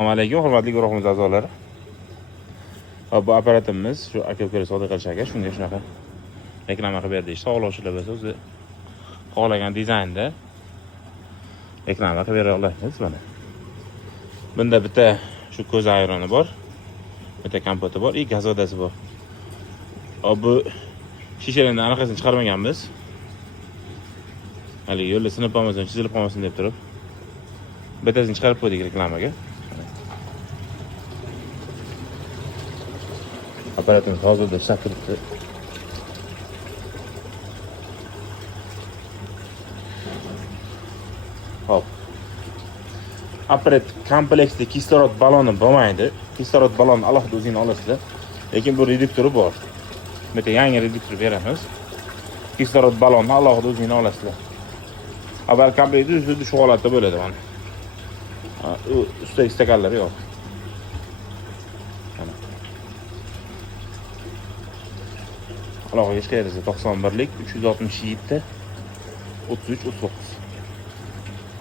Assalomu alaykum, hurmatli guruhimiz a'zolari. Bu apparatimiz shu aka-uka Sodiq aka shunga shunaqa reklama qilib berdi. Sog'lashlar bo'lsa o'zi xohlagan dizaynda reklama qilib bera olasiz mana. Bunda bitta shu ko'z ayroni bor. Bitta kompoti bor, gaz vodasi bor. Bu shishalarni anaqasini chiqarmaganmiz. Hali yo'lda sinib qolmasin, chizilib qolmasin deb turib. Bittasini chiqarib qo'ydik reklamaga. Apparatimiz hozirda ishlab turibdi. Hop. Apparat kompleksda kislorod baloni bo'lmaydi. Kislorod baloni alohida o'zini olasizlar. Lekin bu reduktori bor. Bitta yangi reduktor beramiz. Kislorod balonni alohida o'zini olasizlar. Avval komplektda o'zi shu holatda bo'ladi mana. Ustidagi stakanlar yo'q. Aloqaga chiqaverasiz 91lik 367 33 39.